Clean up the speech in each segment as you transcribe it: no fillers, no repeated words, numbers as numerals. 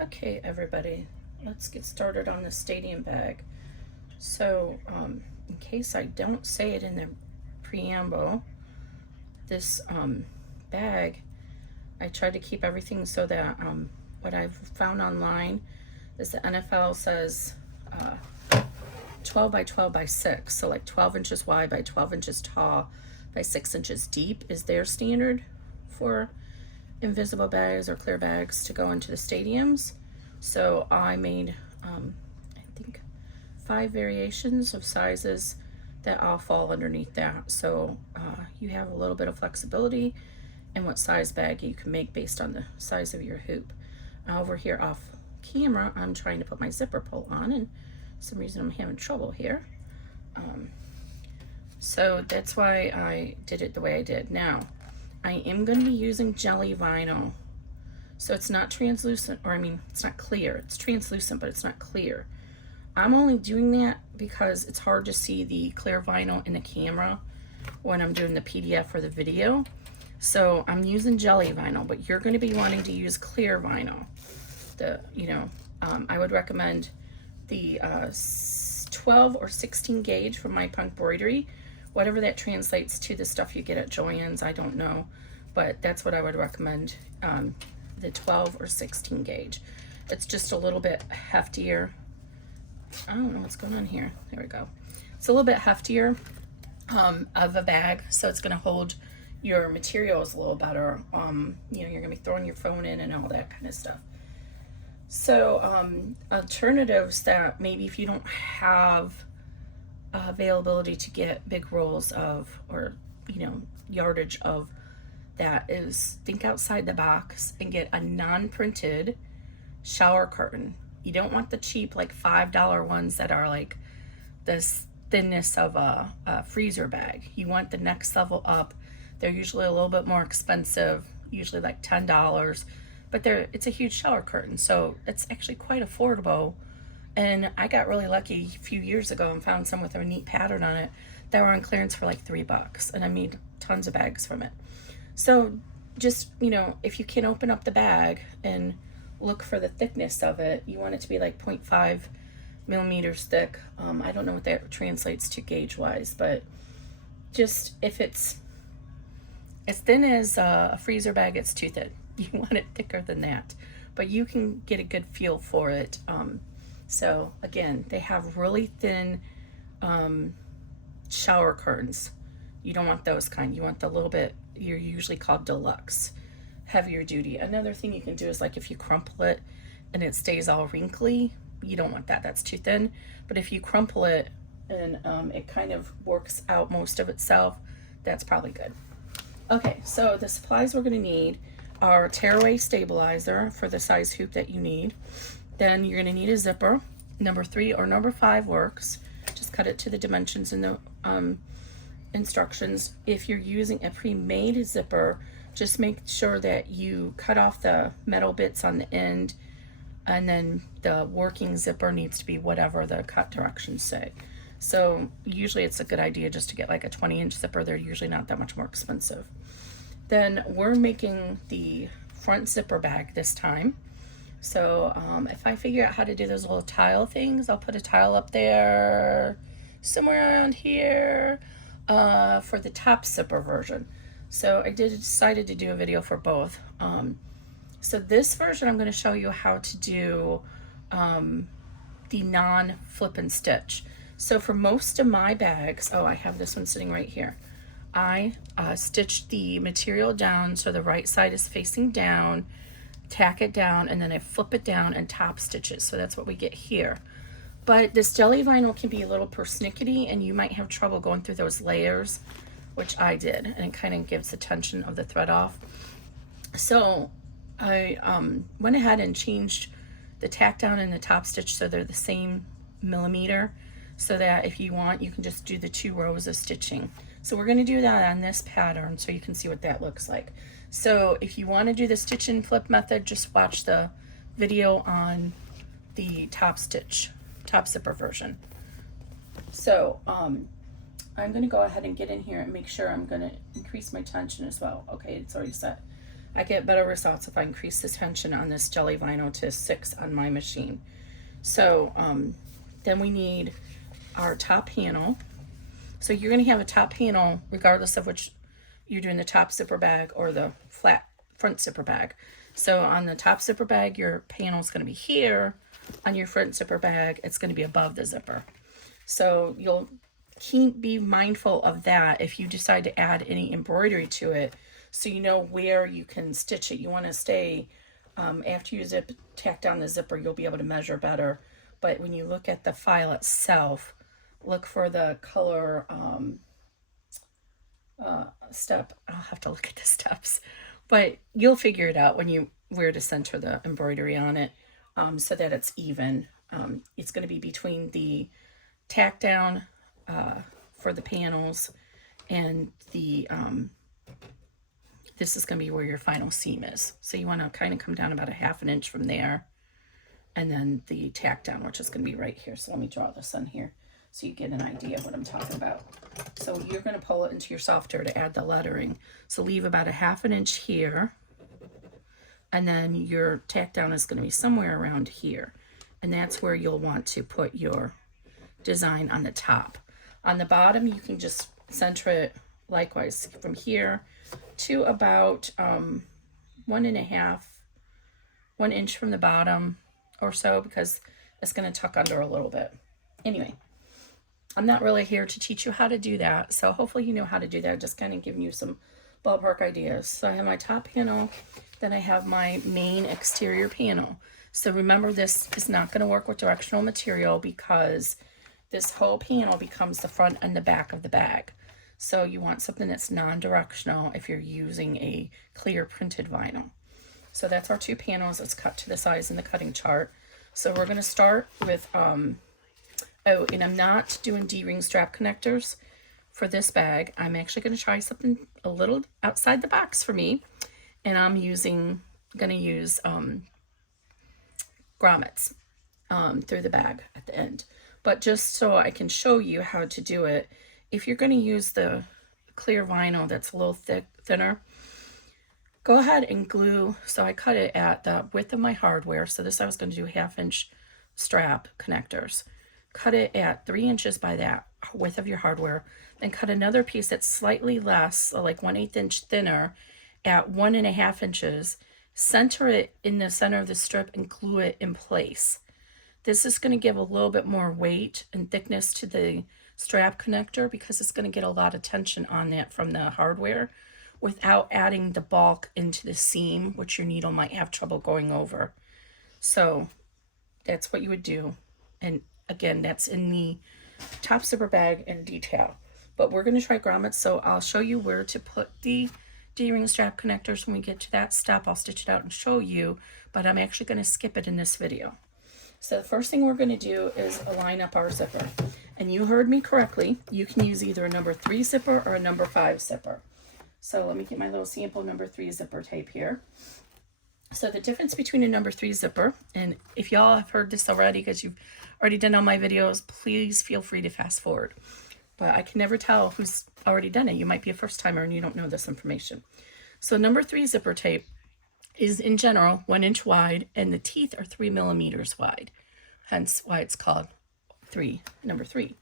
Okay, everybody, let's get started on the stadium bag. So, in case I don't say it in the preamble, this bag, I try to keep everything so that what I've found online is the NFL says 12 by 12 by 6, so like 12 inches wide by 12 inches tall by 6 inches deep is their standard for invisible bags or clear bags to go into the stadiums. So I made I think 5 variations of sizes that all fall underneath that, so you have a little bit of flexibility in what size bag you can make based on the size of your hoop. Over here off camera, I'm trying to put my zipper pull on, and for some reason I'm having trouble here. So that's why I did it the way I did. Now, I am going to be using jelly vinyl. So it's not translucent, or I mean, it's not clear. It's translucent, but it's not clear. I'm only doing that because it's hard to see the clear vinyl in the camera when I'm doing the PDF or the video. So I'm using jelly vinyl, but you're going to be wanting to use clear vinyl. I would recommend the 12 or 16 gauge from My Punk Embroidery, whatever that translates to the stuff you get at Joann's, I don't know, but that's what I would recommend, the 12 or 16 gauge. It's just a little bit heftier. I don't know what's going on here. There we go. It's a little bit heftier of a bag, so it's going to hold your materials a little better. You're going to be throwing your phone in and all that kind of stuff. So alternatives that maybe if you don't have availability to get big rolls of, or yardage of, that is, think outside the box and get a non-printed shower curtain. You don't want the cheap like $5 ones that are like this thinness of a freezer bag. You want the next level up. They're usually a little bit more expensive, usually like $10, but it's a huge shower curtain, so it's actually quite affordable. And I got really lucky a few years ago and found some with a neat pattern on it that were on clearance for like $3, and I made tons of bags from it. So just, if you can open up the bag and look for the thickness of it, you want it to be like 0.5 millimeters thick. I don't know what that translates to gauge wise, but just if it's as thin as a freezer bag, it's too thin. You want it thicker than that, but you can get a good feel for it. So again, they have really thin shower curtains. You don't want those kind. You want the little bit, you're usually called deluxe, heavier duty. Another thing you can do is like if you crumple it and it stays all wrinkly, you don't want that. That's too thin. But if you crumple it and it kind of works out most of itself, that's probably good. Okay, so the supplies we're going to need are tearaway stabilizer for the size hoop that you need. Then you're going to need a zipper. Number 3 or number 5 works. Just cut it to the dimensions in the instructions. If you're using a pre-made zipper, just make sure that you cut off the metal bits on the end, and then the working zipper needs to be whatever the cut directions say. So usually it's a good idea just to get like a 20-inch zipper. They're usually not that much more expensive. Then we're making the front zipper bag this time. So if I figure out how to do those little tile things, I'll put a tile up there somewhere around here for the top zipper version. So I decided to do a video for both. So this version I'm going to show you how to do the non-flip and stitch. So for most of my bags, I have this one sitting right here. I stitched the material down so the right side is facing down, tack it down, and then I flip it down and top stitch it. So that's what we get here. But this jelly vinyl can be a little persnickety, and you might have trouble going through those layers, which I did, and it kind of gives the tension of the thread off. So I went ahead and changed the tack down and the top stitch so they're the same millimeter, so that if you want, you can just do the 2 rows of stitching. So we're going to do that on this pattern so you can see what that looks like. So if you want to do the stitch and flip method, just watch the video on the top zipper version. So I'm going to go ahead and get in here and make sure I'm going to increase my tension as well. Okay, it's already set. I get better results if I increase the tension on this jelly vinyl to 6 on my machine. So then we need our top panel. So you're going to have a top panel regardless of which you're doing, the top zipper bag or the flat front zipper bag. So on the top zipper bag, your panel is going to be here. On your front zipper bag, it's going to be above the zipper. So you'll be mindful of that if you decide to add any embroidery to it, so you know where you can stitch it. You want to stay, after you tack down the zipper, you'll be able to measure better. But when you look at the file itself, look for the color step. I'll have to look at the steps, but you'll figure it out where to center the embroidery on it, so that it's even. It's going to be between the tack down for the panels and the this is going to be where your final seam is. So you want to kind of come down about a 1/2 inch from there, and then the tack down, which is going to be right here. So let me draw this on here so you get an idea of what I'm talking about. So you're going to pull it into your software to add the lettering. So leave about a 1/2 inch here, and then your tack down is going to be somewhere around here, and that's where you'll want to put your design on the top. On the bottom, you can just center it likewise from here to about 1 inch from the bottom or so, because it's going to tuck under a little bit. Anyway, I'm not really here to teach you how to do that, so hopefully you know how to do that. Just kind of giving you some ballpark ideas. So I have my top panel, then I have my main exterior panel. So remember, this is not going to work with directional material because this whole panel becomes the front and the back of the bag. So you want something that's non-directional if you're using a clear printed vinyl. So that's our 2 panels. It's cut to the size in the cutting chart. So we're going to start with, oh, and I'm not doing D-ring strap connectors for this bag. I'm actually going to try something a little outside the box for me. And I'm going to use grommets through the bag at the end. But just so I can show you how to do it, if you're going to use the clear vinyl that's a little thinner, go ahead and glue. So I cut it at the width of my hardware. So this I was going to do 1/2 inch strap connectors. Cut it at 3 inches by that width of your hardware. Then cut another piece that's slightly less, so like 1/8 inch thinner, at 1.5 inches. Center it in the center of the strip and glue it in place. This is going to give a little bit more weight and thickness to the strap connector because it's going to get a lot of tension on that from the hardware without adding the bulk into the seam, which your needle might have trouble going over. So that's what you would do. And again, that's in the top zipper bag in detail. But we're going to try grommets, so I'll show you where to put the D-ring strap connectors when we get to that step. I'll stitch it out and show you, but I'm actually going to skip it in this video. So the first thing we're going to do is align up our zipper. And you heard me correctly. You can use either a number 3 zipper or a number 5 zipper. So let me get my little sample number 3 zipper tape here. So the difference between a number 3 zipper, and if y'all have heard this already because you've already done all my videos, please feel free to fast forward. But I can never tell who's already done it. You might be a first timer and you don't know this information. So number 3 zipper tape is in general 1 inch wide, and the teeth are 3 millimeters wide. Hence why it's called number 3.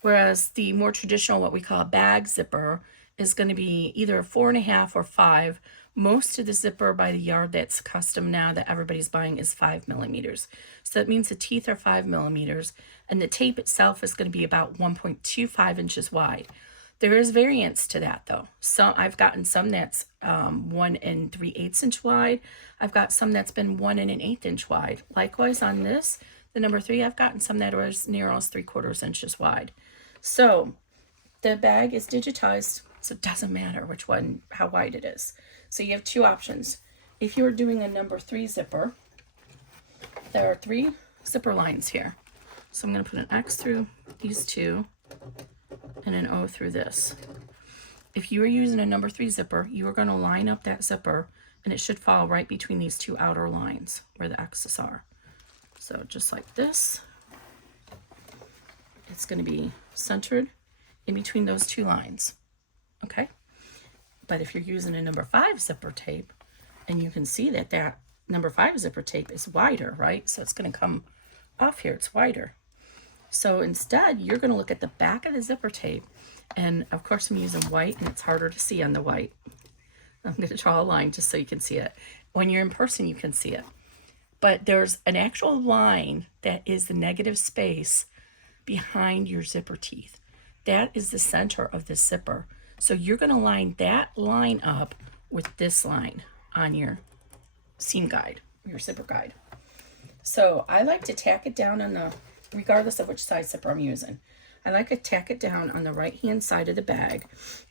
Whereas the more traditional, what we call a bag zipper, is going to be either 4.5 or 5. Most of the zipper by the yard that's custom now that everybody's buying is 5 millimeters. So that means the teeth are 5 millimeters, and the tape itself is going to be about 1.25 inches wide. There is variance to that though. So I've gotten some that's 1 3/8 inch wide. I've got some that's been 1 1/8 inch wide. Likewise on this, the number 3, I've gotten some that are as narrow as 3/4 inches wide. So the bag is digitized, so it doesn't matter which one, how wide it is. So you have 2 options. If you're doing a number 3 zipper, there are 3 zipper lines here. So I'm going to put an X through these 2 and an O through this. If you are using a number 3 zipper, you are going to line up that zipper, and it should fall right between these 2 outer lines where the X's are. So just like this, it's going to be centered in between those 2 lines. Okay? But if you're using a number 5 zipper tape, And you can see that that number 5 zipper tape is wider, right? So it's going to come off here, it's wider. So instead, you're going to look at the back of the zipper tape. And of course, I'm using white, and it's harder to see on the white. I'm going to draw a line just so you can see it. When you're in person, you can see it. But there's an actual line that is the negative space behind your zipper teeth. That is the center of the zipper. So you're going to line that line up with this line on your seam guide, your zipper guide. So I like to tack it down on the, regardless of which side zipper I'm using, I like to tack it down on the right hand side of the bag.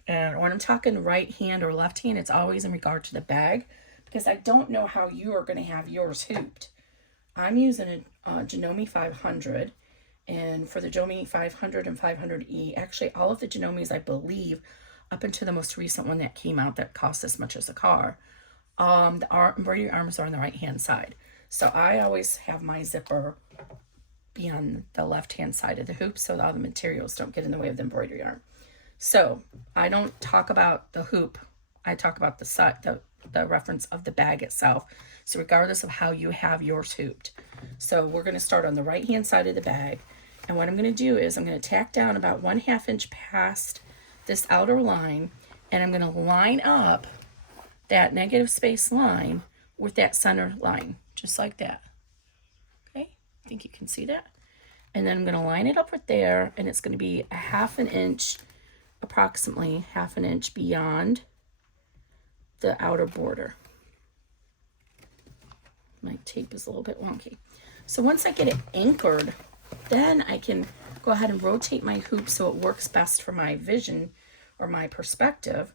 And when I'm talking right hand or left hand, it's always in regard to the bag, because I don't know how you are going to have yours hooped. I'm using a Janome 500, and for the Janome 500 and 500E, actually all of the Janomes, I believe, up until the most recent one that came out that cost as much as a car, the embroidery arms are on the right hand side. So I always have my zipper be on the left hand side of the hoop so that all the materials don't get in the way of the embroidery arm. So I don't talk about the hoop, I talk about the side, the reference of the bag itself. So regardless of how you have yours hooped. So we're going to start on the right hand side of the bag, and what I'm going to do is I'm going to tack down about 1/2 inch past this outer line, and I'm going to line up that negative space line with that center line, just like that. Okay, I think you can see that. And then I'm going to line it up right there, and it's going to be a 1/2 inch, approximately 1/2 inch beyond the outer border. My tape is a little bit wonky. So once I get it anchored, then I can go ahead and rotate my hoop so it works best for my vision or my perspective.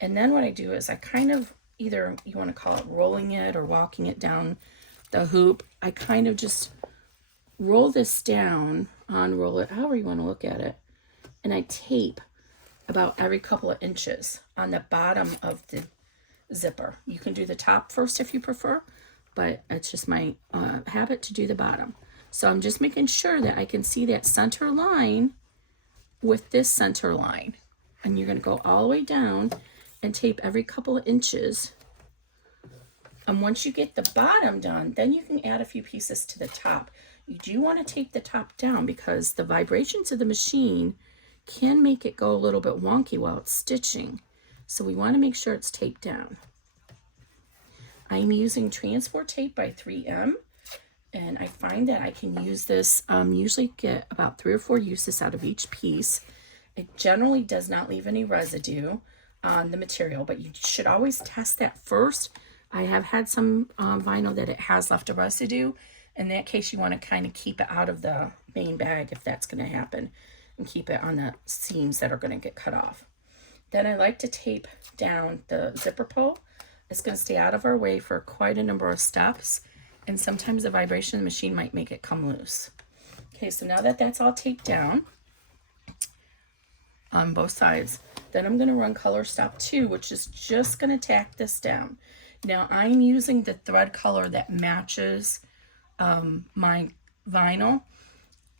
And then what I do is I kind of, either you want to call it rolling it or walking it down the hoop, I kind of just roll this down, unroll it, however you want to look at it, and I tape about every couple of inches on the bottom of the zipper. You can do the top first if you prefer, but it's just my habit to do the bottom. So I'm just making sure that I can see that center line with this center line. And you're going to go all the way down and tape every couple of inches. And once you get the bottom done, then you can add a few pieces to the top. You do want to tape the top down because the vibrations of the machine can make it go a little bit wonky while it's stitching. So we want to make sure it's taped down. I'm using Transport Tape by 3M, and I find that I can use this, usually get about 3 or 4 uses out of each piece. It generally does not leave any residue on the material, but you should always test that first. I have had some vinyl that it has left a residue. In that case, you want to kind of keep it out of the main bag if that's going to happen, and keep it on the seams that are going to get cut off. Then I like to tape down the zipper pull. It's going to stay out of our way for quite a number of steps, and sometimes the vibration of the machine might make it come loose. Okay, so now that that's all taped down on both sides, then I'm going to run color stop 2, which is just going to tack this down. Now I'm using the thread color that matches my vinyl,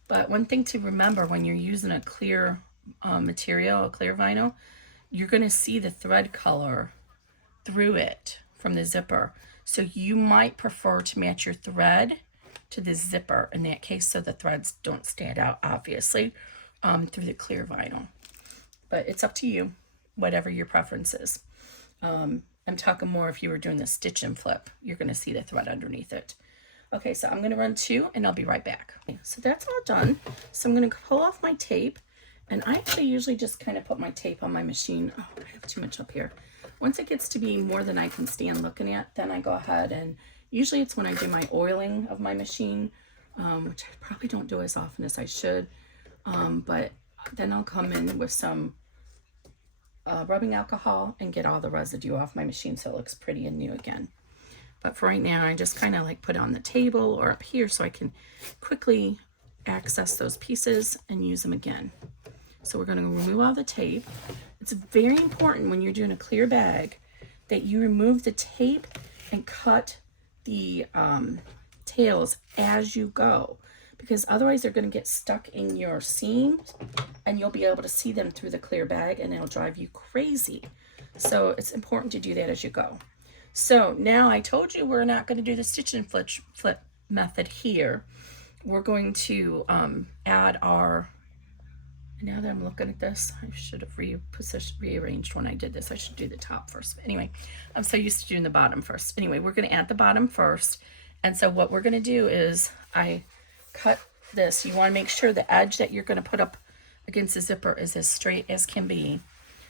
but one thing to remember when you're using a clear material, a clear vinyl, you're going to see the thread color through it from the zipper. So you might prefer to match your thread to the zipper in that case, so the threads don't stand out, obviously, through the clear vinyl. But it's up to you, whatever your preference is. I'm talking more if you were doing the stitch and flip, you're going to see the thread underneath it. Okay, so I'm going to run 2 and I'll be right back. Okay, so that's all done. So I'm going to pull off my tape, and I actually usually just kind of put my tape on my machine. Oh, I have too much up here. Once it gets to be more than I can stand looking at, then I go ahead and usually it's when I do my oiling of my machine, which I probably don't do as often as I should, but then I'll come in with some rubbing alcohol and get all the residue off my machine so it looks pretty and new again. But for right now, I just kind of like put it on the table or up here so I can quickly access those pieces and use them again. So we're going to remove all the tape. It's very important when you're doing a clear bag that you remove the tape and cut the tails as you go, because otherwise they're going to get stuck in your seams and you'll be able to see them through the clear bag and it'll drive you crazy. So it's important to do that as you go. So now I told you we're not going to do the stitch and flip method here. We're going to add our, now that I'm looking at this, I should have rearranged when I did this. I should do the top first. But anyway, I'm so used to doing the bottom first. Anyway, we're going to add the bottom first. And so what we're going to do is I cut this. You want to make sure the edge that you're going to put up against the zipper is as straight as can be.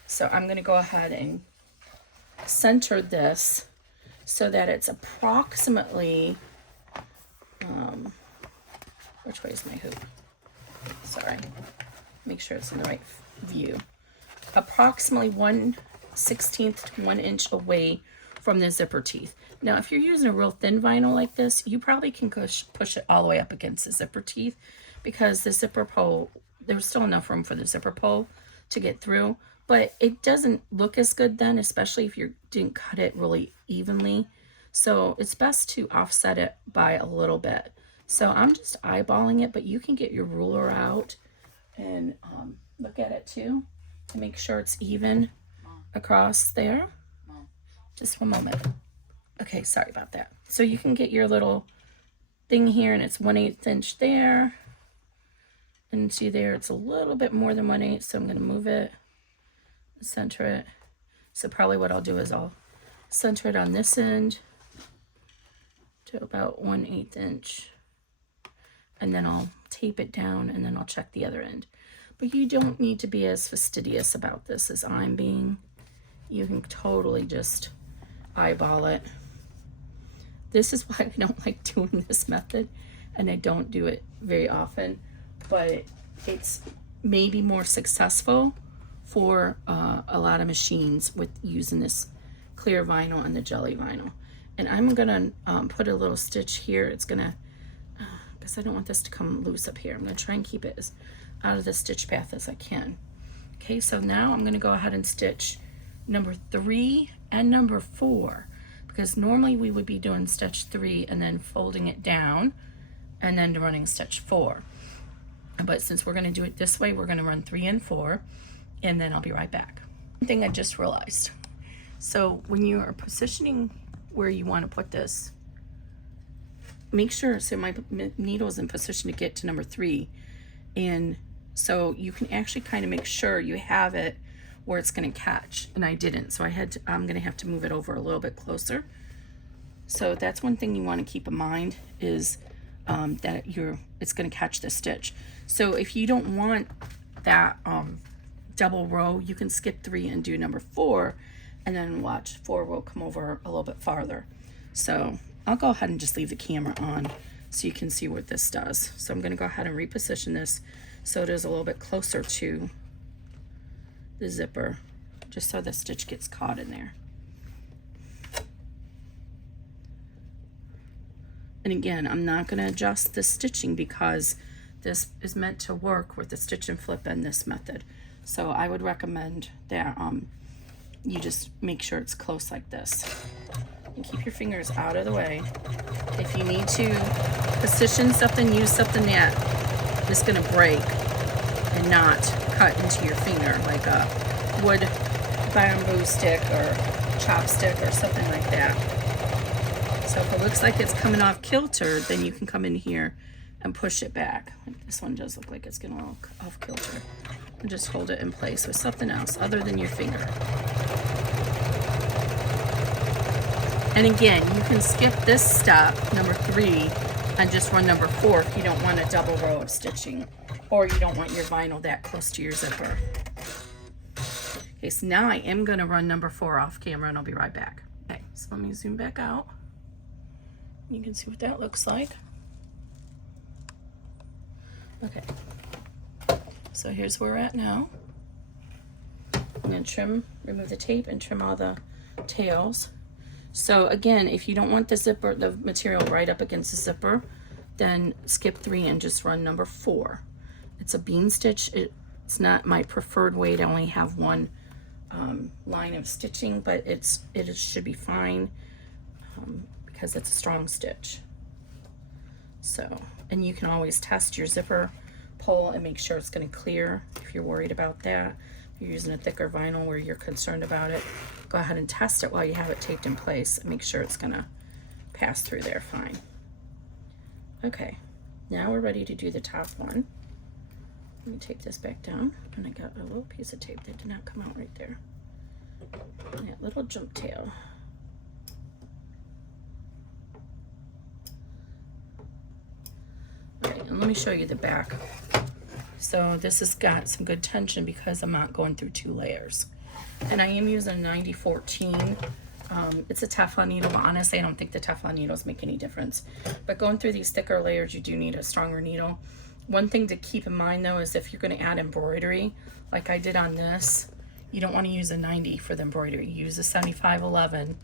So I'm going to go ahead and center this so that it's approximately, which way is my hoop? Sorry. Make sure it's in the right view. Approximately 1/16 to 1 inch away from the zipper teeth. Now, if you're using a real thin vinyl like this, you probably can push it all the way up against the zipper teeth, because the zipper pole, there's still enough room for the zipper pole to get through, but it doesn't look as good then, especially if you didn't cut it really evenly. So it's best to offset it by a little bit. So I'm just eyeballing it, but you can get your ruler out and look at it too to make sure it's even across there. Just one moment. Okay, sorry about that. So you can get your little thing here, and it's 1/8 inch there. And see there, it's a little bit more than 1/8, so I'm going to move it, center it. So probably what I'll do is I'll center it on this end to about 1/8 inch. And then I'll tape it down, and then I'll check the other end. But you don't need to be as fastidious about this as I'm being. You can totally just eyeball it. This is why I don't like doing this method, and I don't do it very often, but it's maybe more successful for a lot of machines with using this clear vinyl and the jelly vinyl. And I'm gonna put a little stitch here. It's gonna, because I don't want this to come loose up here. I'm gonna try and keep it as out of the stitch path as I can. Okay, so now I'm gonna go ahead and stitch number 3 and number 4, because normally we would be doing stitch 3 and then folding it down and then running stitch 4. But since we're gonna do it this way, we're gonna run 3 and 4, and then I'll be right back. One thing I just realized. So when you are positioning where you wanna put this, make sure, so my needle is in position to get to number 3, and so you can actually kind of make sure you have it where it's going to catch, and I didn't, so I'm going to have to move it over a little bit closer. So that's one thing you want to keep in mind, is that it's going to catch the stitch. So if you don't want that double row, you can skip 3 and do number 4, and then watch 4 will come over a little bit farther. So I'll go ahead and just leave the camera on so you can see what this does. So I'm going to go ahead and reposition this so it is a little bit closer to the zipper, just so the stitch gets caught in there. And again, I'm not going to adjust the stitching because this is meant to work with the stitch and flip and this method. So I would recommend that you just make sure it's close like this. And keep your fingers out of the way. If you need to position something, use something that is going to break and not cut into your finger, like a wood bamboo stick or chopstick or something like that. So if it looks like it's coming off kilter, then you can come in here and push it back. This one does look like it's going to look off kilter. And just hold it in place with something else other than your finger. And again, you can skip this step, number 3, and just run number 4 if you don't want a double row of stitching, or you don't want your vinyl that close to your zipper. Okay, so now I am going to run number 4 off camera, and I'll be right back. Okay, so let me zoom back out. You can see what that looks like. Okay, so here's where we're at now. I'm going to remove the tape and trim all the tails. So again, if you don't want the material right up against the zipper, then skip 3 and just run number 4. It's a bean stitch. It's not my preferred way to only have one line of stitching, but it should be fine because it's a strong stitch. So, and you can always test your zipper pull and make sure it's going to clear if you're worried about that. If you're using a thicker vinyl where you're concerned about it, go ahead and test it while you have it taped in place and make sure it's gonna pass through there fine. Okay, now we're ready to do the top one. Let me tape this back down, and I got a little piece of tape that did not come out right there. And that little jump tail. Right, and let me show you the back. So this has got some good tension because I'm not going through 2 layers. And I am using a 9014. It's a Teflon needle, but honestly, I don't think the Teflon needles make any difference. But going through these thicker layers, you do need a stronger needle. One thing to keep in mind though is if you're going to add embroidery, like I did on this, you don't want to use a 90 for the embroidery. Use a 7511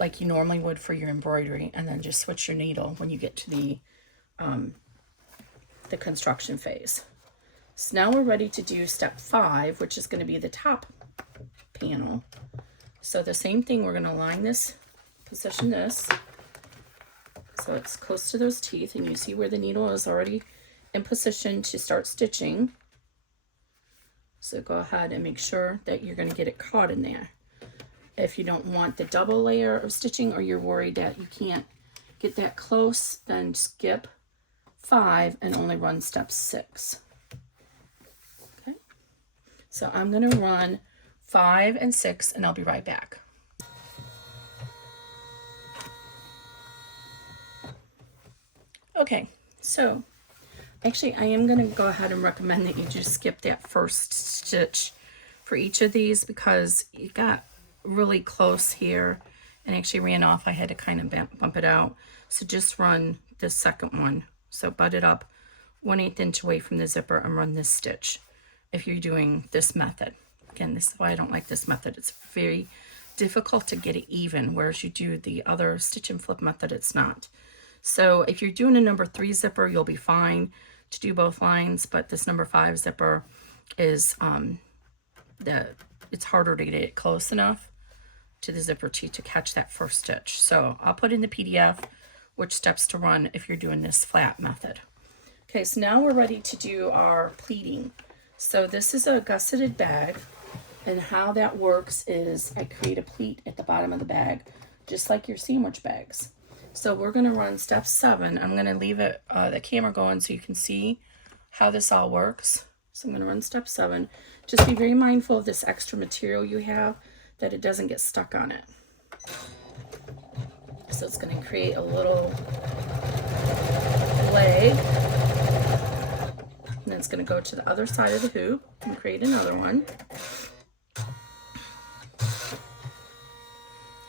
like you normally would for your embroidery, and then just switch your needle when you get to the construction phase. So now we're ready to do step 5, which is going to be the top panel. So the same thing, we're going to line this, position this so it's close to those teeth, and you see where the needle is already in position to start stitching. So go ahead and make sure that you're going to get it caught in there. If you don't want the double layer of stitching, or you're worried that you can't get that close, then skip 5 and only run step 6. Okay, so I'm going to run 5 and 6, and I'll be right back. Okay, so actually I am going to go ahead and recommend that you just skip that first stitch for each of these, because you got really close here and actually ran off. I had to kind of bump it out. So just run the second one. So butt it up 1/8 inch away from the zipper and run this stitch if you're doing this method. Again, this is why I don't like this method. It's very difficult to get it even, whereas you do the other stitch and flip method, it's not. So if you're doing a number 3 zipper, you'll be fine to do both lines, but this number 5 zipper is it's harder to get it close enough to the zipper teeth to catch that first stitch. So I'll put in the PDF which steps to run if you're doing this flat method. Okay, so now we're ready to do our pleating. So this is a gusseted bag, and how that works is I create a pleat at the bottom of the bag, just like your sandwich bags. So we're going to run step 7. I'm going to leave it the camera going so you can see how this all works. So I'm going to run step 7. Just be very mindful of this extra material you have, that it doesn't get stuck on it. So it's going to create a little leg, and then it's going to go to the other side of the hoop and create another one.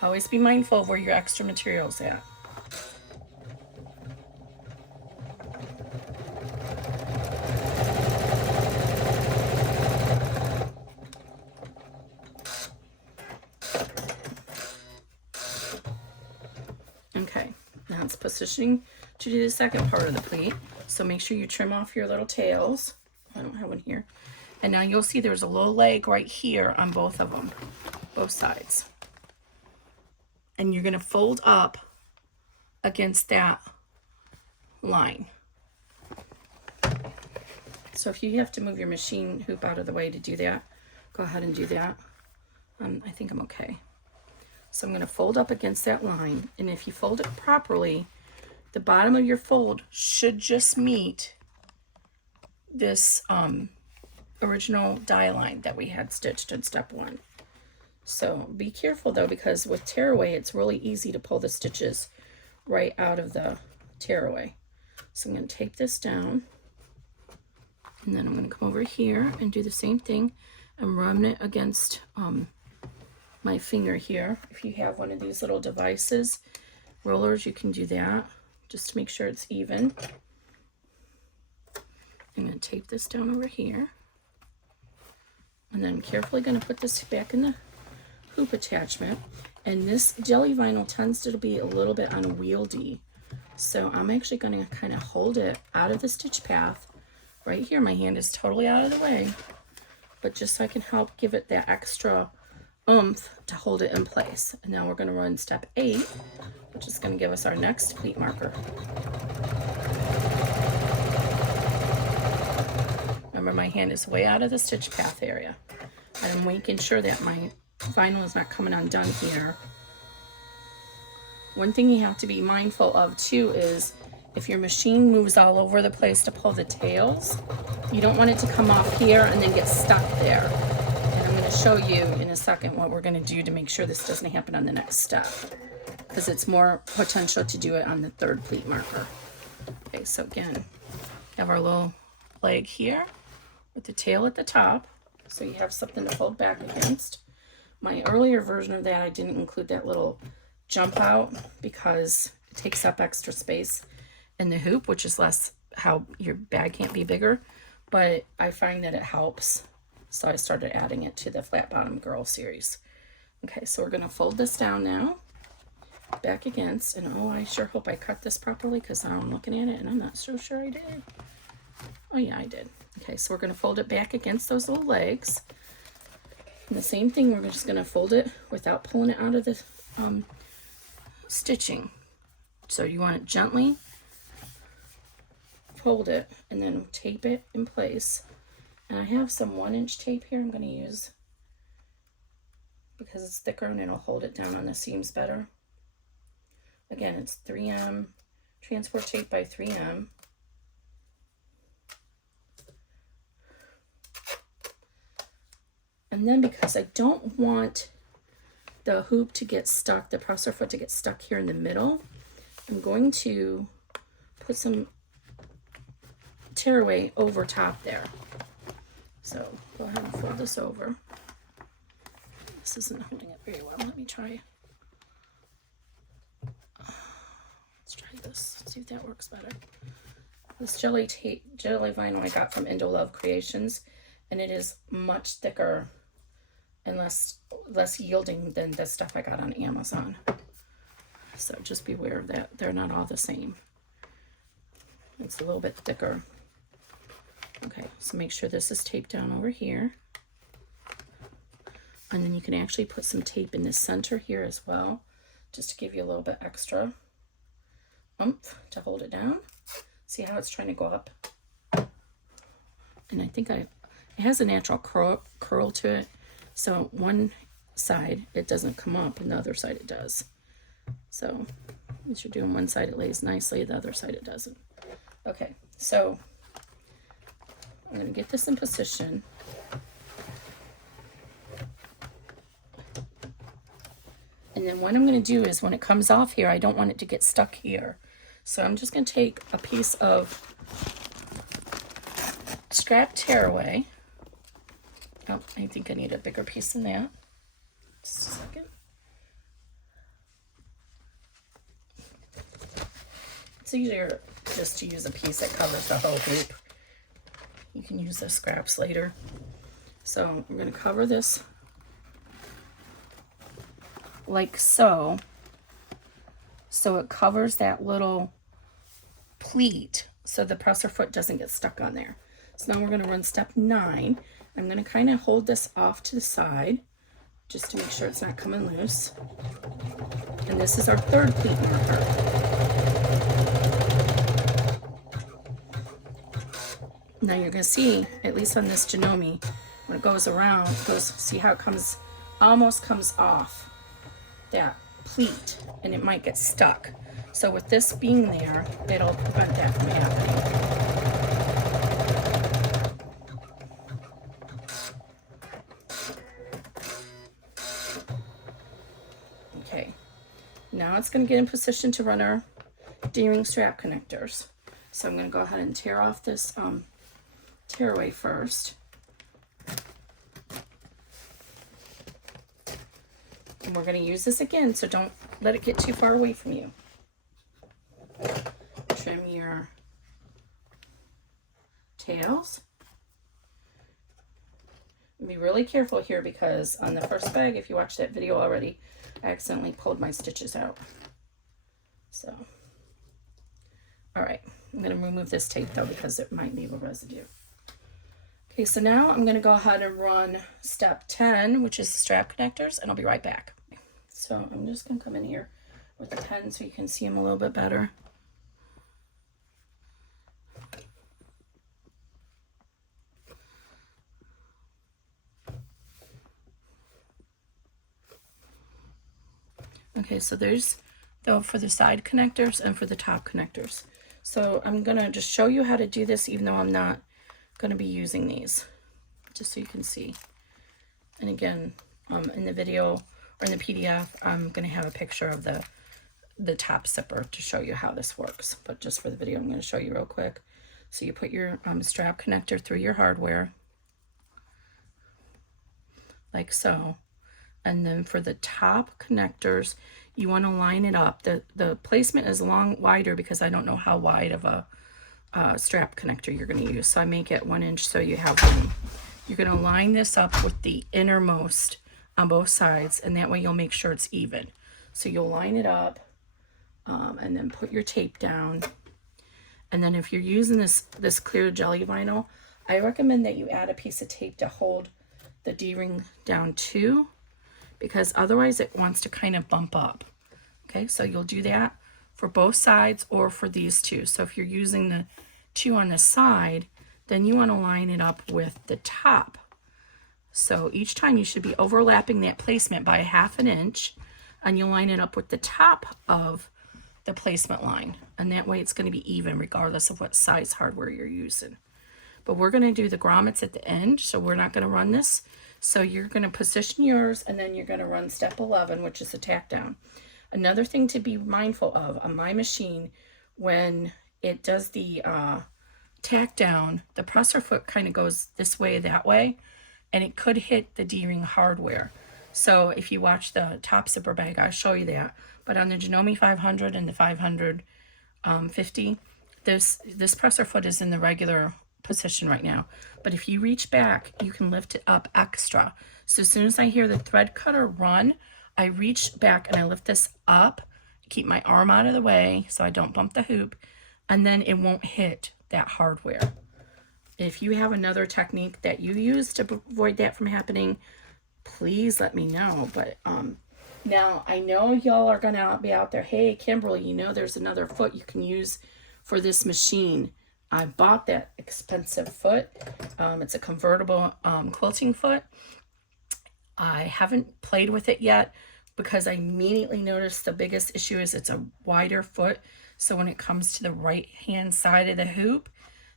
Always be mindful of where your extra material's at. Okay, now it's positioning to do the second part of the pleat. So make sure you trim off your little tails. I don't have one here. And now you'll see there's a little leg right here on both of them, both sides. And you're going to fold up against that line. So if you have to move your machine hoop out of the way to do that, go ahead and do that. I think I'm okay. So I'm going to fold up against that line, and if you fold it properly, the bottom of your fold should just meet this original die line that we had stitched in step 1. So be careful though, because with tearaway, it's really easy to pull the stitches right out of the tearaway. So I'm going to tape this down, and then I'm going to come over here and do the same thing and run it against my finger here. If you have one of these little devices, rollers, you can do that just to make sure it's even. I'm going to tape this down over here, and then I'm carefully going to put this back in the hoop attachment. And this jelly vinyl tends to be a little bit unwieldy, so I'm actually going to kind of hold it out of the stitch path right here. My hand is totally out of the way, but just so I can help give it that extra oomph to hold it in place. And now we're going to run step 8, which is going to give us our next pleat marker. Remember, my hand is way out of the stitch path area. And I'm making sure that my vinyl is not coming undone here. One thing you have to be mindful of too is if your machine moves all over the place to pull the tails, you don't want it to come off here and then get stuck there. And I'm going to show you in a second what we're going to do to make sure this doesn't happen on the next step, because it's more potential to do it on the third pleat marker. Okay, so again, have our little leg here with the tail at the top, so you have something to fold back against. My earlier version of that, I didn't include that little jump out because it takes up extra space in the hoop, which is less how your bag can't be bigger, but I find that it helps. So I started adding it to the flat bottom girl series. Okay, so we're gonna fold this down now, back against, and oh, I sure hope I cut this properly because now I'm looking at it and I'm not so sure I did. Oh yeah, I did. Okay, so we're gonna fold it back against those little legs. And the same thing, we're just gonna fold it without pulling it out of the stitching. So you want it gently, fold it, and then tape it in place. And I have some 1-inch tape here I'm going to use because it's thicker and it'll hold it down on the seams better. Again, it's 3M transport tape by 3M. And then because I don't want the hoop to get stuck, the presser foot to get stuck here in the middle, I'm going to put some tearaway over top there. So go ahead and fold this over. This isn't holding it very well. Let me try. Let's try this. See if that works better. This jelly vinyl I got from Indo Love Creations, and it is much thicker and less yielding than the stuff I got on Amazon. So just be aware of that. They're not all the same. It's a little bit thicker. Okay, so make sure this is taped down over here. And then you can actually put some tape in the center here as well, just to give you a little bit extra oomph to hold it down. See how it's trying to go up? And I think it has a natural curl to it. So one side it doesn't come up and the other side it does. So as you're doing one side it lays nicely, the other side it doesn't. Okay, so I'm going to get this in position. And then what I'm going to do is when it comes off here, I don't want it to get stuck here. So I'm just going to take a piece of scrap tearaway. Oh, I think I need a bigger piece than that. Just a second. It's easier just to use a piece that covers the whole hoop. You can use the scraps later. So I'm going to cover this like so. So it covers that little pleat so the presser foot doesn't get stuck on there. So now we're going to run step 9. I'm going to kind of hold this off to the side just to make sure it's not coming loose. And this is our third pleat marker. Now you're going to see, at least on this Janome, when it goes around, see how it comes, almost comes off that pleat, and it might get stuck. So with this being there, it'll prevent that from happening. Okay, now it's going to get in position to run our D-ring strap connectors. So I'm going to go ahead and tear off this tearaway first. And we're going to use this again, so don't let it get too far away from you. Trim your tails. And be really careful here because on the first bag, if you watched that video already, I accidentally pulled my stitches out. So, all right, I'm going to remove this tape though because it might leave a residue. Okay, so now I'm going to go ahead and run step 10, which is the strap connectors, and I'll be right back. So I'm just going to come in here with the pen so you can see them a little bit better. Okay, so there's though for the side connectors and for the top connectors. So I'm gonna just show you how to do this even though I'm not gonna be using these, just so you can see. And again, in the video or in the PDF, I'm gonna have a picture of the top zipper to show you how this works. But just for the video, I'm gonna show you real quick. So you put your strap connector through your hardware, like so. And then for the top connectors, you want to line it up. The placement is wider because I don't know how wide of a strap connector you're going to use. So I make it 1 inch so you have room. You're going to line this up with the innermost on both sides, and that way you'll make sure it's even. So you'll line it up and then put your tape down. And then if you're using this clear jelly vinyl, I recommend that you add a piece of tape to hold the D-ring down too, because otherwise it wants to kind of bump up. Okay, so you'll do that for both sides or for these two. So if you're using the two on the side, then you want to line it up with the top. So each time you should be overlapping that placement by 1/2 inch, and you'll line it up with the top of the placement line. And that way it's going to be even regardless of what size hardware you're using. But we're going to do the grommets at the end, so we're not going to run this. So you're going to position yours, and then you're going to run step 11, which is the tack down. Another thing to be mindful of on my machine, when it does the tack down, the presser foot kind of goes this way, that way, and it could hit the D-ring hardware. So if you watch the top zipper bag, I'll show you that. But on the Janome 500 and the 550, this presser foot is in the regular position right now. But if you reach back, you can lift it up extra. So as soon as I hear the thread cutter run, I reach back and I lift this up, keep my arm out of the way so I don't bump the hoop, and then it won't hit that hardware. If you have another technique that you use to avoid that from happening, please let me know. But now I know y'all are gonna be out there, hey Kimberly, you know there's another foot you can use for this machine. I bought that expensive foot. It's a convertible quilting foot. I haven't played with it yet because I immediately noticed the biggest issue is it's a wider foot. So when it comes to the right hand side of the hoop,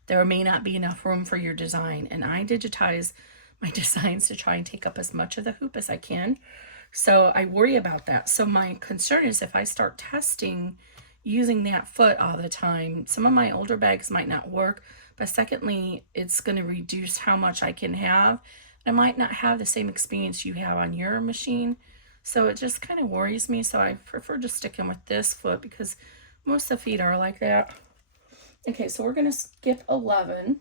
there may not be enough room for your design. And I digitize my designs to try and take up as much of the hoop as I can. So I worry about that. So my concern is if I start testing using that foot all the time, some of my older bags might not work, but secondly, it's going to reduce how much I can have. I might not have the same experience you have on your machine. So it just kind of worries me. So I prefer just sticking with this foot because most of the feet are like that. Okay, so we're going to skip 11.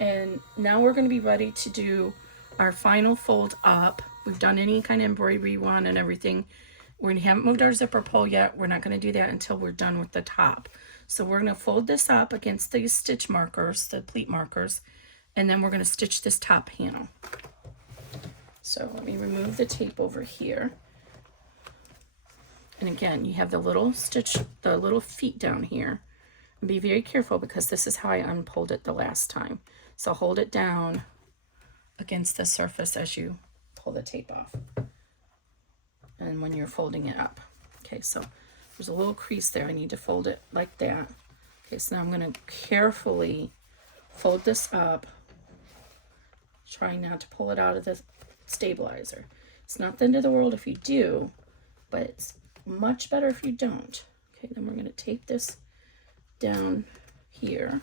And now we're going to be ready to do our final fold up. We've done any kind of embroidery one and everything. We haven't moved our zipper pull yet. We're not going to do that until we're done with the top. So we're going to fold this up against these stitch markers, the pleat markers, and then we're going to stitch this top panel. So let me remove the tape over here. And again, you have the little stitch, the little feet down here. And be very careful because this is how I unpulled it the last time. So hold it down against the surface as you pull the tape off. And when you're folding it up. Okay, so there's a little crease there. I need to fold it like that. Okay, so now I'm going to carefully fold this up, trying not to pull it out of the stabilizer. It's not the end of the world if you do, but it's much better if you don't. Okay, then we're going to tape this down here.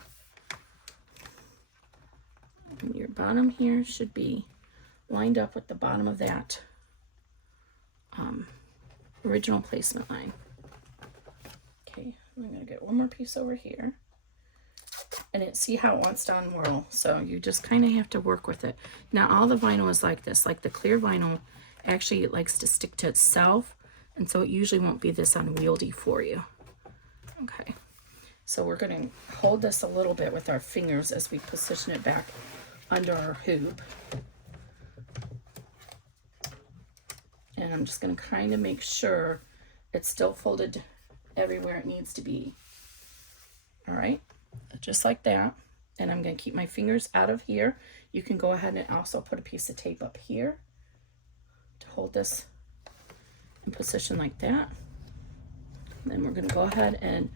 And your bottom here should be lined up with the bottom of that original placement line. Okay, I'm going to get one more piece over here. And see how it wants to unroll. So you just kind of have to work with it. Now all the vinyl is like this. Like the clear vinyl, actually it likes to stick to itself. And so it usually won't be this unwieldy for you. Okay, so we're going to hold this a little bit with our fingers as we position it back under our hoop. And I'm just going to kind of make sure it's still folded everywhere it needs to be. All right, just like that. And I'm going to keep my fingers out of here. You can go ahead and also put a piece of tape up here to hold this in position like that. And then we're going to go ahead and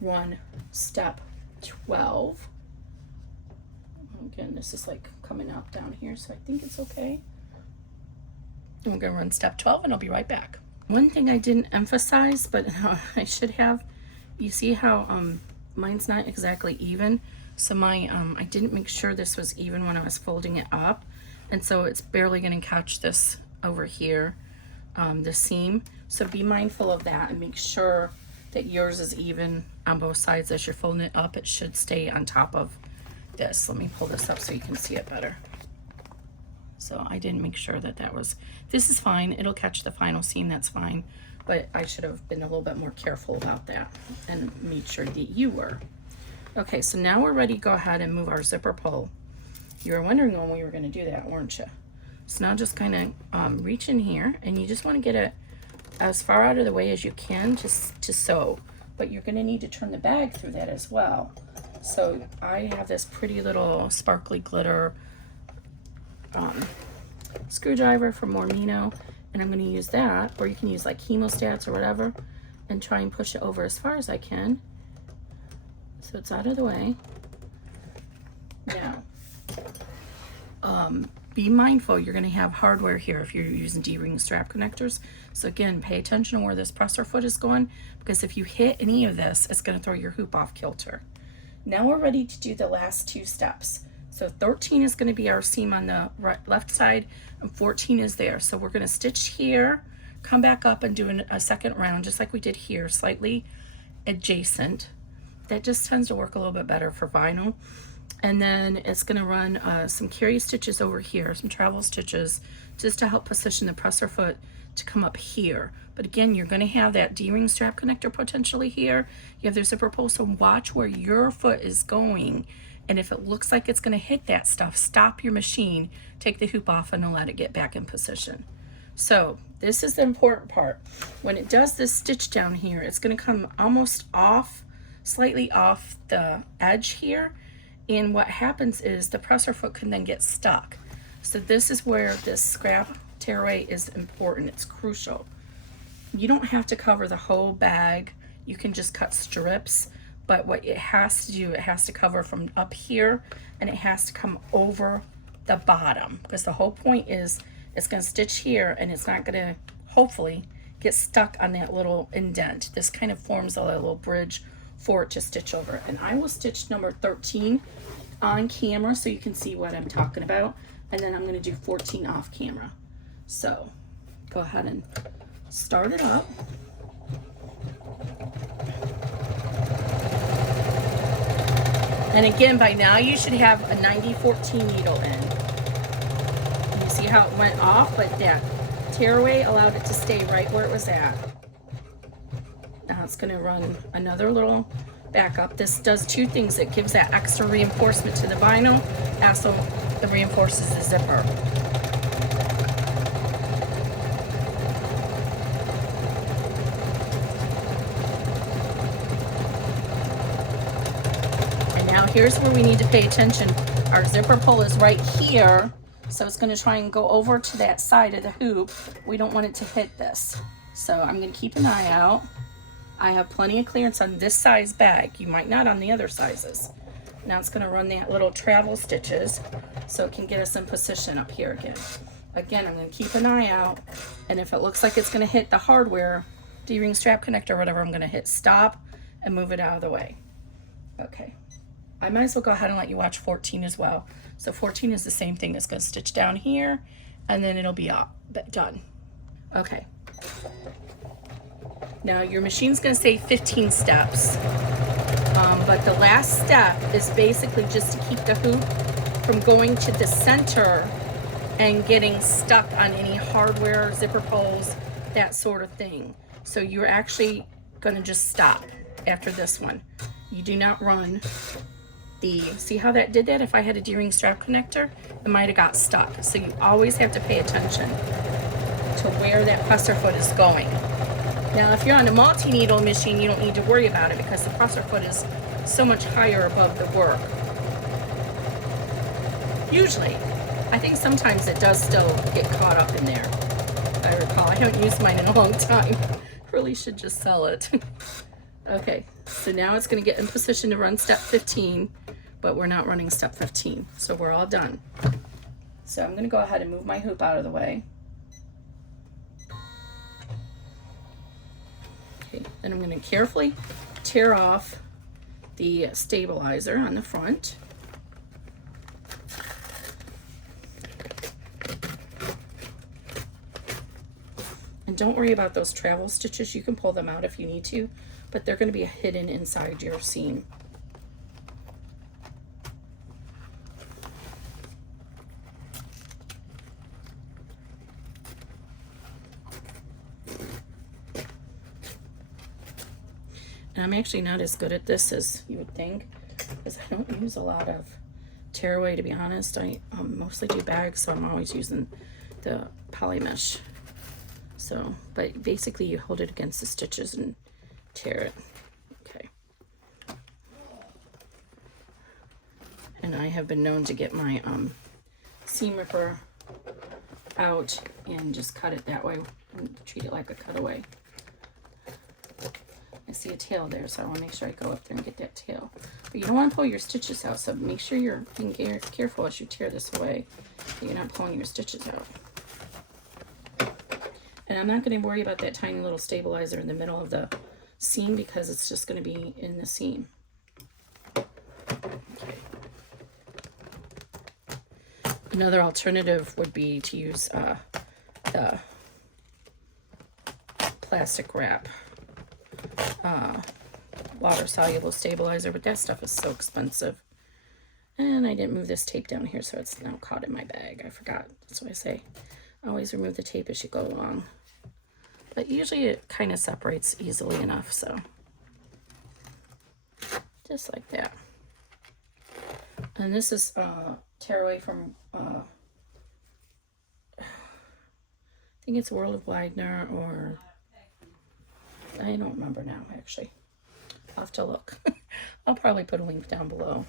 run step 12. Again, this is like coming out down here, so I think it's okay. And we're going to run step 12 and I'll be right back. One thing I didn't emphasize, but I should have, you see how mine's not exactly even. So my I didn't make sure this was even when I was folding it up. And so it's barely going to catch this over here, the seam. So be mindful of that and make sure that yours is even on both sides. As you're folding it up, it should stay on top of this. Let me pull this up so you can see it better. So I didn't make sure that that was, this is fine. It'll catch the final seam, that's fine. But I should have been a little bit more careful about that and made sure that you were. Okay, so now we're ready to go ahead and move our zipper pull. You were wondering when we were gonna do that, weren't you? So now just kind of reach in here, and you just wanna get it as far out of the way as you can just to sew. But you're gonna need to turn the bag through that as well. So I have this pretty little sparkly glitter screwdriver from Mormino, and I'm going to use that, or you can use like hemostats or whatever, and try and push it over as far as I can so it's out of the way. Now be mindful, you're going to have hardware here if you're using D-ring strap connectors. So again, pay attention to where this presser foot is going, because if you hit any of this, it's going to throw your hoop off kilter. Now we're ready to do the last two steps. So 13 is going to be our seam on the left side, and 14 is there. So we're going to stitch here, come back up and do a second round, just like we did here, slightly adjacent. That just tends to work a little bit better for vinyl. And then it's going to run some carry stitches over here, some travel stitches, just to help position the presser foot to come up here. But again, you're going to have that D-ring strap connector potentially here. You have the zipper pull, so watch where your foot is going. And if it looks like it's going to hit that stuff, stop your machine, take the hoop off, and let it get back in position. So this is the important part. When it does this stitch down here, it's going to come almost off, slightly off the edge here. And what happens is the presser foot can then get stuck. So this is where this scrap tearaway is important. It's crucial. You don't have to cover the whole bag. You can just cut strips. But what it has to do, it has to cover from up here, and it has to come over the bottom, because the whole point is it's going to stitch here, and it's not going to, hopefully, get stuck on that little indent. This kind of forms a little bridge for it to stitch over. And I will stitch number 13 on camera so you can see what I'm talking about, and then I'm going to do 14 off camera. So go ahead and start it up. And again, by now you should have a 90-14 needle in. You see how it went off, but that tearaway allowed it to stay right where it was at. Now it's going to run another little backup. This does two things. It gives that extra reinforcement to the vinyl, also it reinforces the zipper. Now here's where we need to pay attention. Our zipper pull is right here, so it's going to try and go over to that side of the hoop. We don't want it to hit this. So I'm going to keep an eye out. I have plenty of clearance on this size bag. You might not on the other sizes. Now it's going to run that little travel stitches so it can get us in position up here again. Again, I'm going to keep an eye out, and if it looks like it's going to hit the hardware, D-ring strap connector or whatever, I'm going to hit stop and move it out of the way. Okay. I might as well go ahead and let you watch 14 as well. So 14 is the same thing. It's going to stitch down here, and then it'll be done. Okay. Now your machine's going to say 15 steps, but the last step is basically just to keep the hoop from going to the center and getting stuck on any hardware, zipper pulls, that sort of thing. So you're actually going to just stop after this one. You do not run. See how that did that? If I had a D-ring strap connector, it might have got stuck. So you always have to pay attention to where that presser foot is going. Now, if you're on a multi-needle machine, you don't need to worry about it because the presser foot is so much higher above the work. Usually. I think sometimes it does still get caught up in there. I recall. I haven't used mine in a long time. Really should just sell it. Okay, so now it's going to get in position to run step 15, but we're not running step 15, so we're all done. So I'm going to go ahead and move my hoop out of the way. Okay, then I'm going to carefully tear off the stabilizer on the front. And don't worry about those travel stitches. You can pull them out if you need to, but they're going to be hidden inside your seam. And I'm actually not as good at this as you would think, because I don't use a lot of tearaway, to be honest. I mostly do bags, so I'm always using the poly mesh. So, but basically you hold it against the stitches and tear it. Okay. And I have been known to get my seam ripper out and just cut it that way and treat it like a cutaway. I see a tail there, so I want to make sure I go up there and get that tail. But you don't want to pull your stitches out, so make sure you're being careful as you tear this away that you're not pulling your stitches out. And I'm not going to worry about that tiny little stabilizer in the middle of the seam because it's just going to be in the seam. Okay. Another alternative would be to use the plastic wrap water-soluble stabilizer, but that stuff is so expensive. And I didn't move this tape down here, so it's now caught in my bag. I forgot. That's what I say. Always remove the tape as you go along. But usually it kind of separates easily enough, so just like that. And this is tearaway from, I think it's World of Widener, or I don't remember now, actually. I'll have to look. I'll probably put a link down below.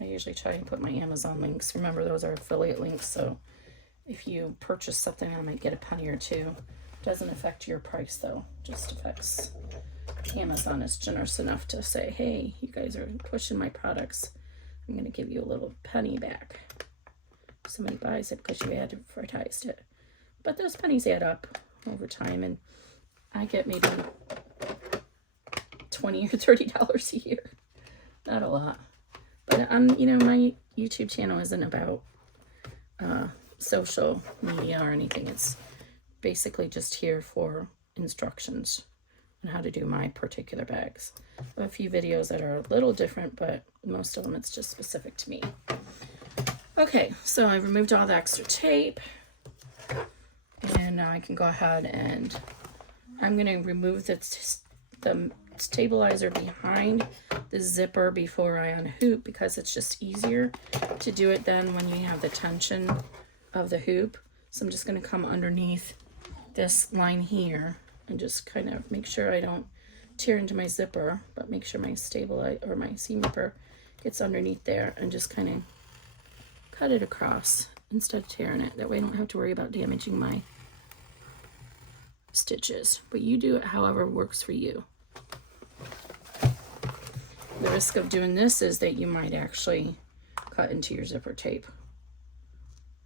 I usually try and put my Amazon links. Remember, those are affiliate links, so if you purchase something, I might get a penny or two. Doesn't affect your price, though. Just affects Amazon is generous enough to say, hey, you guys are pushing my products. I'm going to give you a little penny back. Somebody buys it because you advertised it. But those pennies add up over time, and I get maybe $20 or $30 a year. Not a lot. But you know, my YouTube channel isn't about social media or anything. It's basically just here for instructions on how to do my particular bags. I have a few videos that are a little different, but most of them it's just specific to me. Okay, so I've removed all the extra tape, and now I can go ahead and I'm going to remove the stabilizer behind the zipper before I unhoop, because it's just easier to do it then when you have the tension of the hoop. So I'm just going to come underneath this line here and just kind of make sure I don't tear into my zipper, but make sure my stabilizer or my seam ripper gets underneath there, and just kind of cut it across instead of tearing it. That way I don't have to worry about damaging my stitches. But you do it however works for you. The risk of doing this is that you might actually cut into your zipper tape.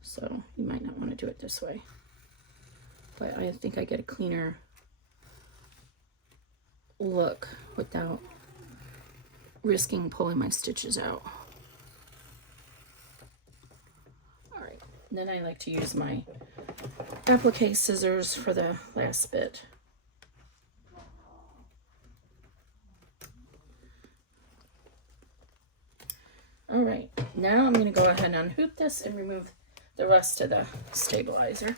So you might not want to do it this way. But I think I get a cleaner look without risking pulling my stitches out. Alright, then I like to use my applique scissors for the last bit. Alright, now I'm going to go ahead and unhoop this and remove the rest of the stabilizer.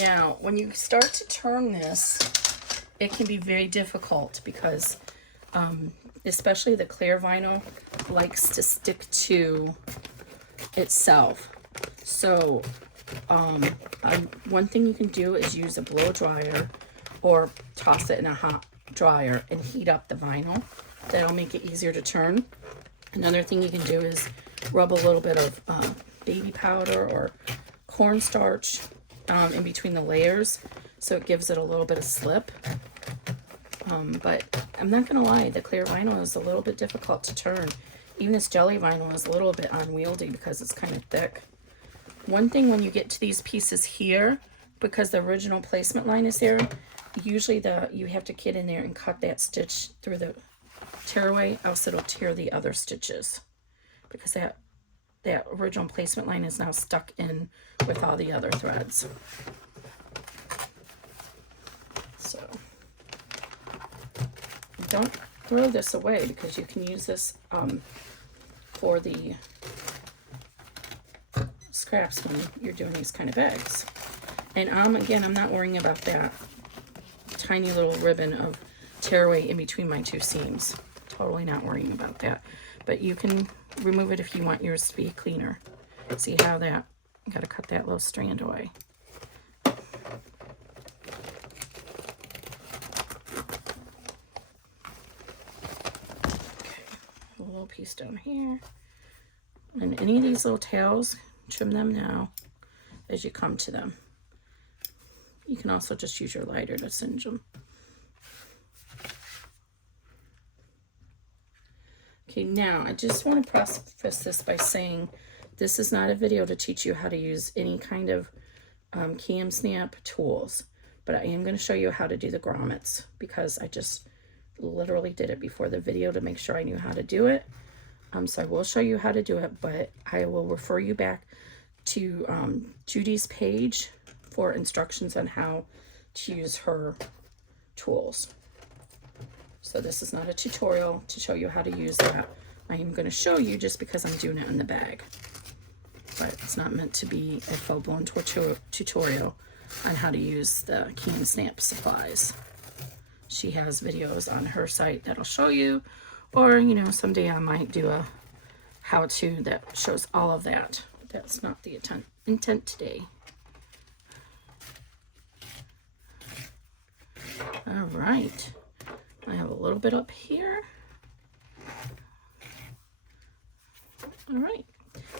Now, when you start to turn this, it can be very difficult because especially the clear vinyl likes to stick to itself. So one thing you can do is use a blow dryer or toss it in a hot dryer and heat up the vinyl. That'll make it easier to turn. Another thing you can do is rub a little bit of baby powder or cornstarch in between the layers, so it gives it a little bit of slip. But I'm not gonna lie, the clear vinyl is a little bit difficult to turn. Even this jelly vinyl is a little bit unwieldy because it's kind of thick. One thing when you get to these pieces here, because the original placement line is there, usually you have to get in there and cut that stitch through the tearaway, else it'll tear the other stitches, because that original placement line is now stuck in with all the other threads. So don't throw this away, because you can use this for the scraps when you're doing these kind of bags. And again, I'm not worrying about that tiny little ribbon of tearaway in between my two seams. Totally not worrying about that. But you can remove it if you want yours to be cleaner. See how that, you gotta cut that little strand away. Okay, a little piece down here. And any of these little tails, trim them now as you come to them. You can also just use your lighter to singe them. Okay, now I just want to preface this by saying this is not a video to teach you how to use any kind of cam snap tools, but I am going to show you how to do the grommets, because I just literally did it before the video to make sure I knew how to do it. So I will show you how to do it, but I will refer you back to Judy's page for instructions on how to use her tools. So this is not a tutorial to show you how to use that. I am going to show you just because I'm doing it in the bag, but it's not meant to be a full-blown tutorial on how to use the key and snap supplies. She has videos on her site that'll show you, or you know, someday I might do a how-to that shows all of that. That's not the intent today. All right, I have a little bit up here. All right,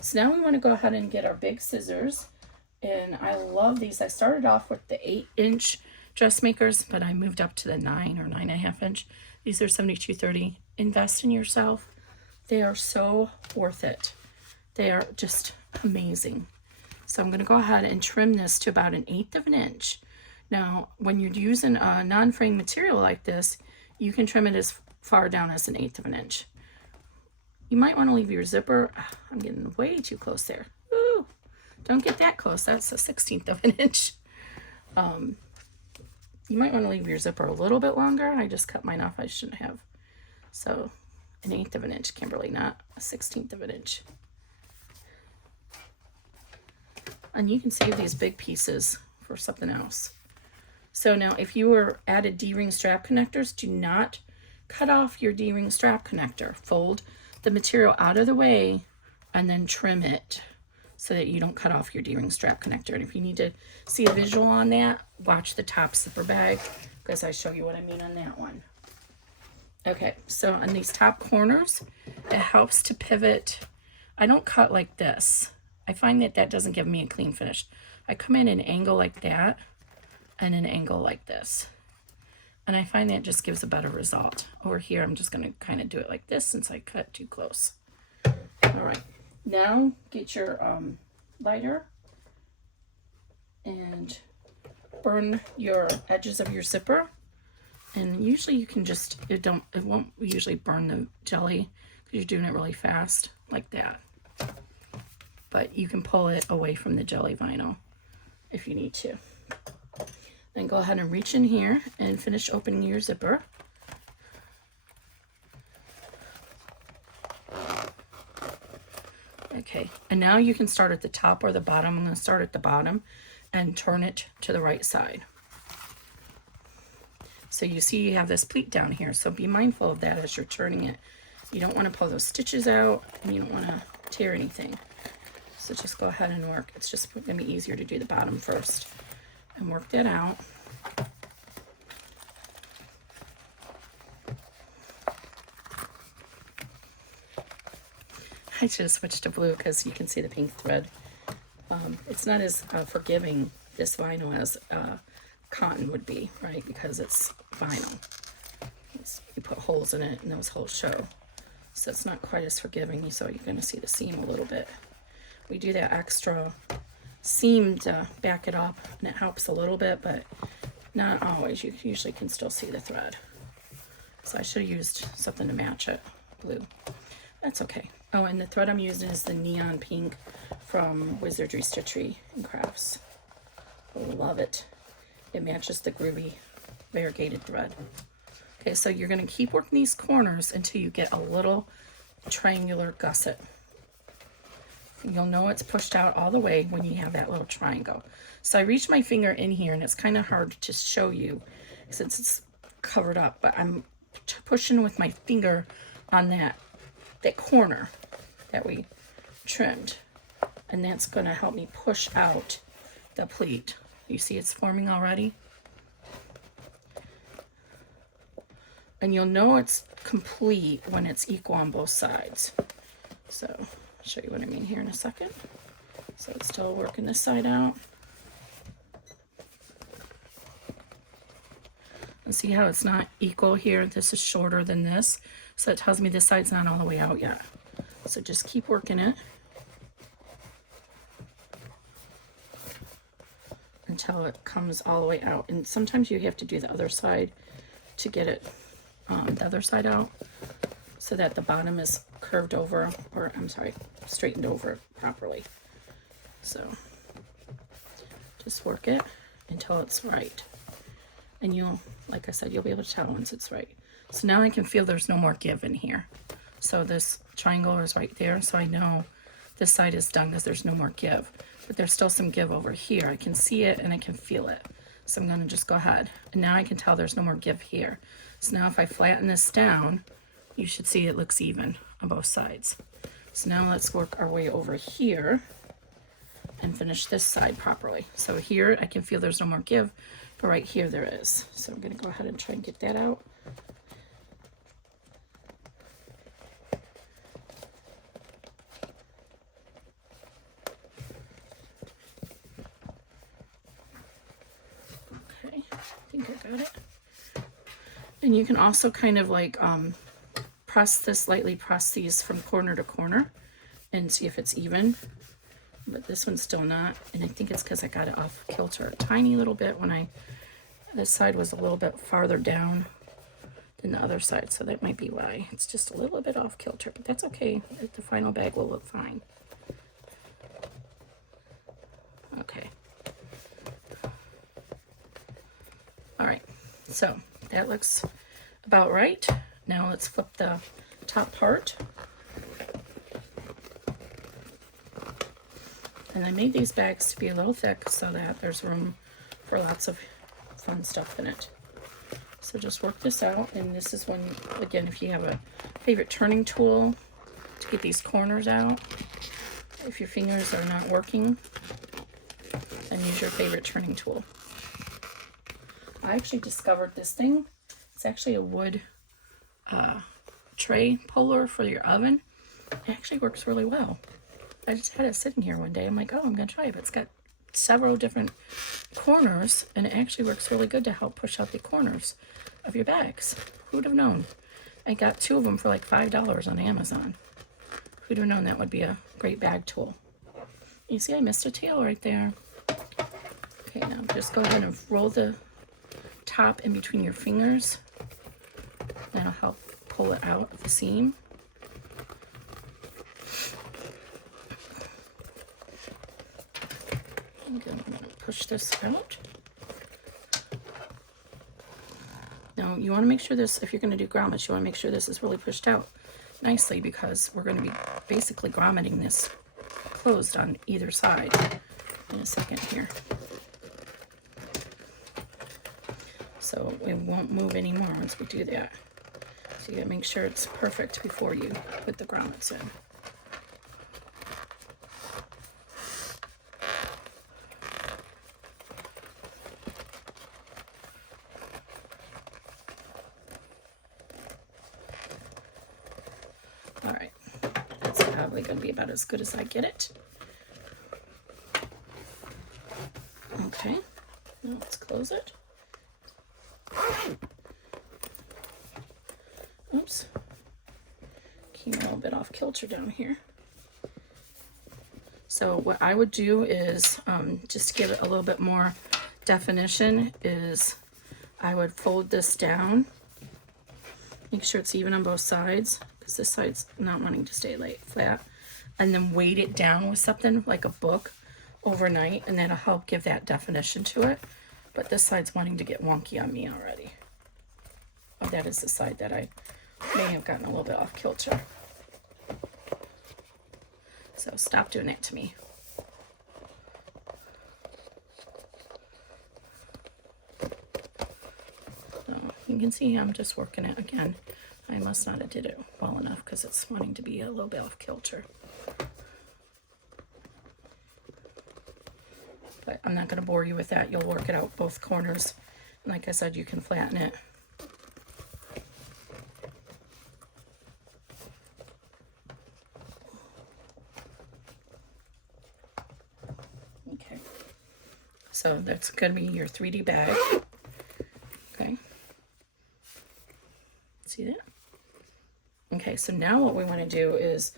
so now we want to go ahead and get our big scissors, and I love these. I started off with the 8-inch dressmakers, but I moved up to the 9 or 9.5 inch. These are 72/30. Invest in yourself. They are so worth it. They are just amazing. So I'm going to go ahead and trim this to about 1/8 of an inch. Now, when you're using a non-frame material like this, you can trim it as far down as 1/8 of an inch. You might want to leave your zipper. I'm getting way too close there. Ooh, don't get that close. That's a 1/16 of an inch. You might want to leave your zipper a little bit longer. I just cut mine off. I shouldn't have. So 1/8 of an inch, Kimberly, not a 1/16 of an inch. And you can save these big pieces for something else. So now if you were added D-ring strap connectors, do not cut off your D-ring strap connector. Fold the material out of the way and then trim it so that you don't cut off your D-ring strap connector. And if you need to see a visual on that, watch the top zipper bag, because I show you what I mean on that one. Okay, so on these top corners, it helps to pivot. I don't cut like this. I find that that doesn't give me a clean finish. I come in an angle like that and an angle like this. And I find that just gives a better result. Over here, I'm just gonna kind of do it like this since I cut too close. All right, now get your lighter and burn your edges of your zipper. And usually you can just, it won't usually burn the jelly because you're doing it really fast like that. But you can pull it away from the jelly vinyl if you need to. Then go ahead and reach in here and finish opening your zipper. Okay, and now you can start at the top or the bottom. I'm going to start at the bottom and turn it to the right side. So you see you have this pleat down here, so be mindful of that as you're turning it. You don't want to pull those stitches out, and you don't want to tear anything. So just go ahead and work. It's just going to be easier to do the bottom first and work that out. I just switched to blue because you can see the pink thread. It's not as forgiving, this vinyl, as cotton would be, right? Because it's vinyl. You put holes in it and those holes show. So it's not quite as forgiving, so you're going to see the seam a little bit. We do that extra seam to back it up, and it helps a little bit, but not always. You usually can still see the thread. So I should have used something to match it, blue. That's okay. Oh, and the thread I'm using is the neon pink from Wizardry Stitchery and Crafts. I love it. It matches the groovy variegated thread. Okay, so you're going to keep working these corners until you get a little triangular gusset. You'll know it's pushed out all the way when you have that little triangle. So I reach my finger in here, and it's kind of hard to show you since it's covered up, but I'm pushing with my finger on that corner that we trimmed, and that's going to help me push out the pleat. You see it's forming already? And you'll know it's complete when it's equal on both sides. So I'll show you what I mean here in a second. So it's still working this side out. And see how it's not equal here? This is shorter than this. So it tells me this side's not all the way out yet. So just keep working it until it comes all the way out. And sometimes you have to do the other side to get it the other side out, so that the bottom is curved over, or I'm sorry, straightened over properly. So just work it until it's right. And you'll, like I said, you'll be able to tell once it's right. So now I can feel there's no more give in here. So this triangle is right there, so I know this side is done because there's no more give. But there's still some give over here. I can see it and I can feel it. So I'm going to just go ahead. And now I can tell there's no more give here. So now if I flatten this down, you should see it looks even on both sides. So now let's work our way over here and finish this side properly. So here I can feel there's no more give, but right here there is. So I'm going to go ahead and try and get that out. Okay, I think I got it. And you can also kind of like lightly press these from corner to corner and see if it's even. But this one's still not, and I think it's because I got it off kilter a tiny little bit when this side was a little bit farther down than the other side, so that might be why. It's just a little bit off kilter, but that's okay. The final bag will look fine. Okay. All right, so that looks about right. Now let's flip the top part. And I made these bags to be a little thick so that there's room for lots of fun stuff in it. So just work this out, and this is when, again, if you have a favorite turning tool to get these corners out, if your fingers are not working, then use your favorite turning tool. I actually discovered this thing. It's actually a wood tray puller for your oven. It actually works really well. I just had it sitting here one day. I'm like, oh, I'm going to try it. But it's got several different corners, and it actually works really good to help push out the corners of your bags. Who'd have known? I got 2 of them for like $5 on Amazon. Who'd have known that would be a great bag tool? You see I missed a tail right there. Okay, now just go ahead and roll the top in between your fingers. That'll help pull it out of the seam. I'm going to push this out. Now you want to make sure this, if you're going to do grommets, you want to make sure this is really pushed out nicely, because we're going to be basically grommeting this closed on either side in a second here. So it won't move anymore once we do that. So you gotta make sure it's perfect before you put the grommets in. All right, that's probably going to be about as good as I get it. Okay, now let's close it. Oops, came a little bit off kilter down here. So what I would do is, just to give it a little bit more definition, is I would fold this down, make sure it's even on both sides, because this side's not wanting to stay flat, and then weight it down with something like a book overnight, and that'll help give that definition to it. But this side's wanting to get wonky on me already. Oh, that is the side that I may have gotten a little bit off kilter. So stop doing that to me. So you can see I'm just working it again. I must not have did it well enough because it's wanting to be a little bit off kilter. But I'm not going to bore you with that. You'll work it out both corners. And like I said, you can flatten it. Okay. So that's going to be your 3D bag. Okay. See that? Okay, so now what we want to do is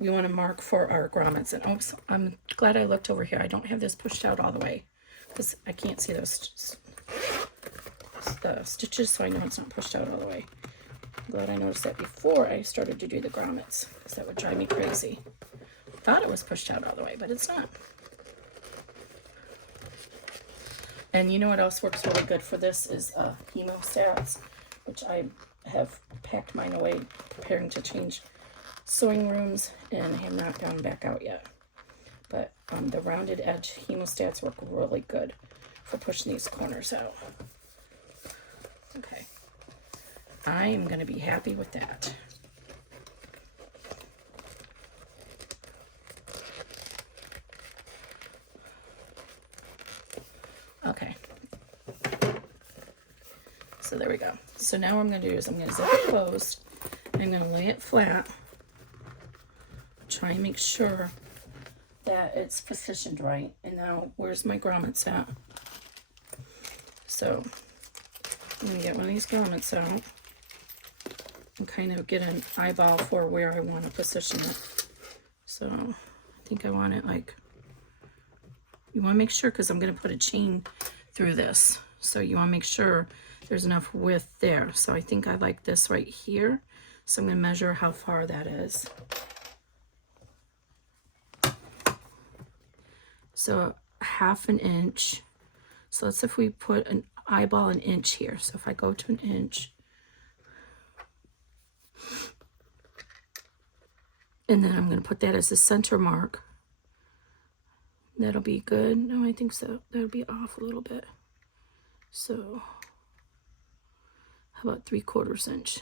we want to mark for our grommets. And oops, I'm glad I looked over here. I don't have this pushed out all the way because I can't see those the stitches, so I know it's not pushed out all the way. I'm glad I noticed that before I started to do the grommets, because that would drive me crazy. I thought it was pushed out all the way, but it's not. And you know what else works really good for this is hemostats, which I have packed mine away, preparing to change sewing rooms, and have not gone back out yet. But the rounded edge hemostats work really good for pushing these corners out. Okay, I am going to be happy with that. Okay, so there we go. So now what I'm going to do is I'm going to zip it closed, and I'm going to lay it flat, try and make sure that it's positioned right. And now where's my grommets at? So I'm going to get one of these grommets out and kind of get an eyeball for where I want to position it. So I think I want it like, you want to make sure, because I'm going to put a chain through this, so you want to make sure there's enough width there. So I think I like this right here, so I'm going to measure how far that is. So 1/2 inch. So let's, if we put an eyeball an inch here, so if I go to an inch, and then I'm going to put that as the center mark. That'll be good. No, I think so. That'll be off a little bit. So how about 3/4 inch?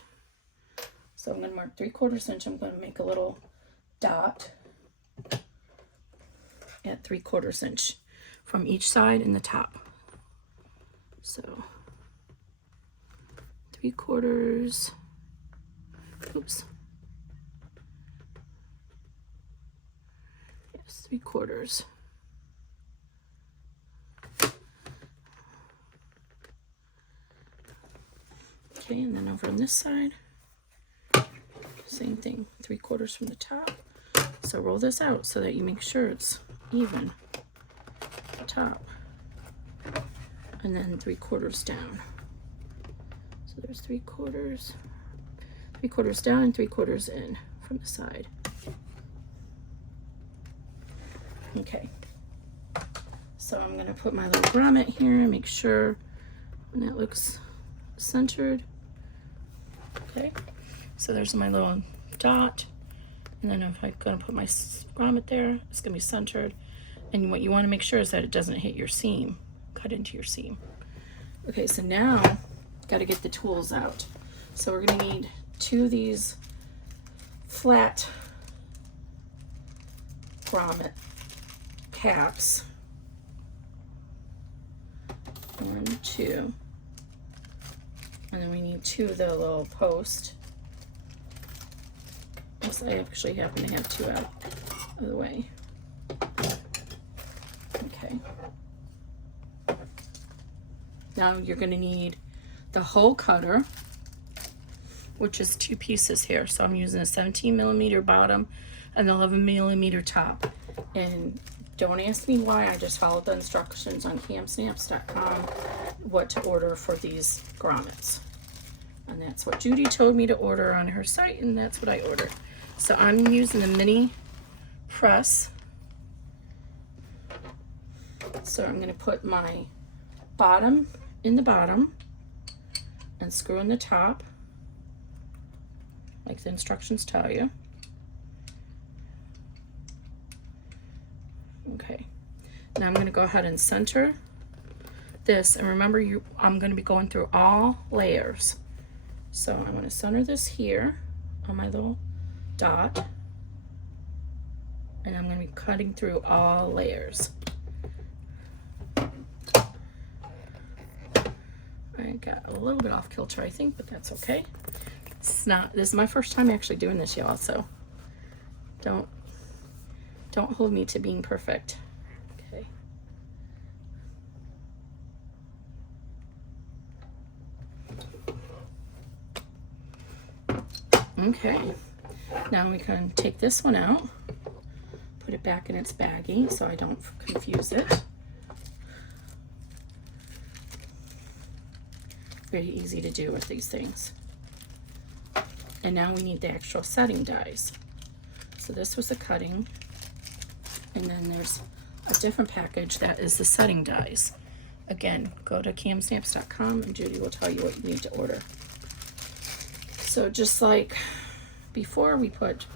So I'm going to mark 3/4 inch. I'm going to make a little dot at 3/4 inch from each side in the top. So 3/4. Oops. Yes, 3/4. Okay, and then over on this side, same thing, 3/4 from the top. So roll this out so that you make sure it's even at the top, and then 3/4 down. So there's 3/4 down and 3/4 in from the side. Okay, so I'm going to put my little grommet here and make sure when that looks centered. Okay, so there's my little dot, and then if I'm going to put my grommet there, it's going to be centered. And what you want to make sure is that it doesn't hit your seam, cut into your seam. Okay, so now got to get the tools out. So we're going to need 2 of these flat grommet caps. 1, 2. And then we need 2 of the little post. Yes, I actually happen to have 2 out of the way. Okay. Now you're going to need the whole cutter, which is 2 pieces here. So I'm using a 17mm bottom and 11mm top. And don't ask me why, I just followed the instructions on camsnaps.com what to order for these grommets. And that's what Judy told me to order on her site, and that's what I ordered. So I'm using a mini press. So I'm going to put my bottom in the bottom and screw in the top, like the instructions tell you. Okay, now I'm going to go ahead and center this, and remember I'm going to be going through all layers. So I'm going to center this here on my little dot, and I'm going to be cutting through all layers. I got a little bit off kilter, I think, but that's okay. This is my first time actually doing this, y'all, so don't hold me to being perfect. Okay. Okay. Now we can take this one out, put it back in its baggie so I don't confuse it. Very easy to do with these things. And now we need the actual setting dies. So this was the cutting, and then there's a different package that is the setting dies. Again, go to camsnaps.com and Judy will tell you what you need to order. So just like before, we put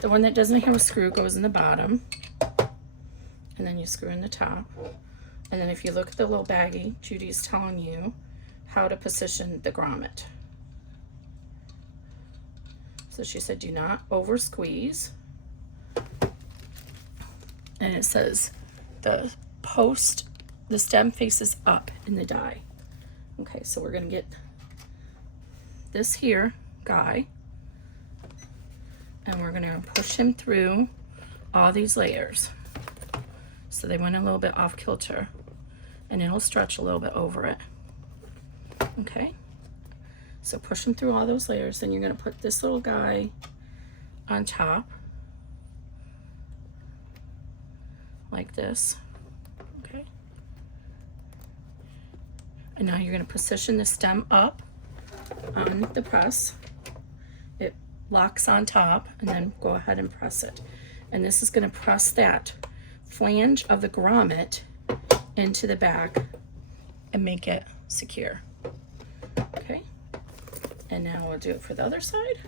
the one that doesn't have a screw goes in the bottom, and then you screw in the top. And then if you look at the little baggie, Judy's telling you how to position the grommet. So she said, do not over squeeze. And it says the stem faces up in the die. Okay, so we're gonna get this here guy, and we're gonna push him through all these layers. So they went a little bit off kilter, and it'll stretch a little bit over it. Okay, so push them through all those layers. Then you're going to put this little guy on top like this. Okay, and now you're going to position the stem up on the press. It locks on top, and then go ahead and press it. And this is going to press that flange of the grommet into the back and make it secure. Okay, and now we'll do it for the other side.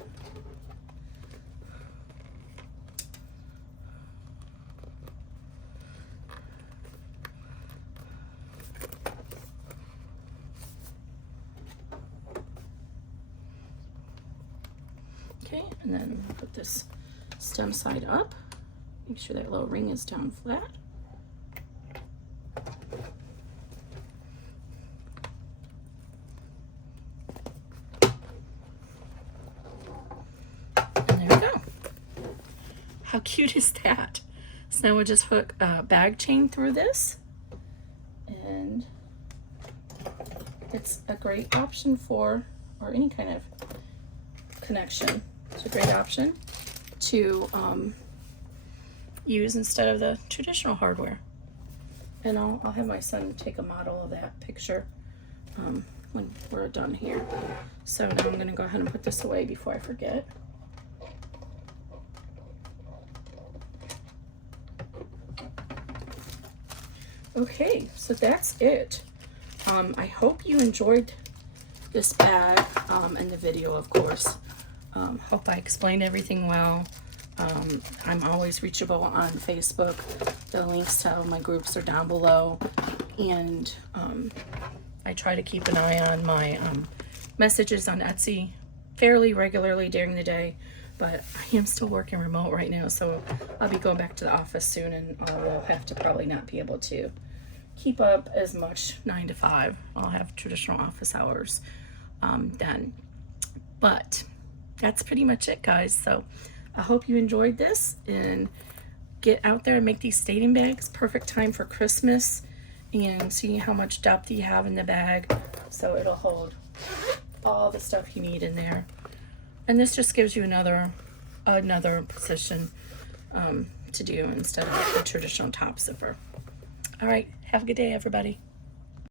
Okay, and then put this stem side up. Make sure that little ring is down flat. How cute is that? So now we'll just hook a bag chain through this, and it's a great option for, or any kind of connection. It's a great option to use instead of the traditional hardware. And I'll have my son take a model of that picture when we're done here. So now I'm gonna go ahead and put this away before I forget. Okay, so that's it. I hope you enjoyed this bag and the video, of course. Hope I explained everything well. I'm always reachable on Facebook. The links to all my groups are down below. And I try to keep an eye on my messages on Etsy fairly regularly during the day. But I am still working remote right now, so I'll be going back to the office soon, and I'll have to probably not be able to keep up as much 9 to 5. I'll have traditional office hours then. But that's pretty much it, guys. So I hope you enjoyed this, and get out there and make these stating bags. Perfect time for Christmas, and see how much depth you have in the bag, so it'll hold all the stuff you need in there. And this just gives you another position to do instead of the traditional top zipper. All right, have a good day, everybody.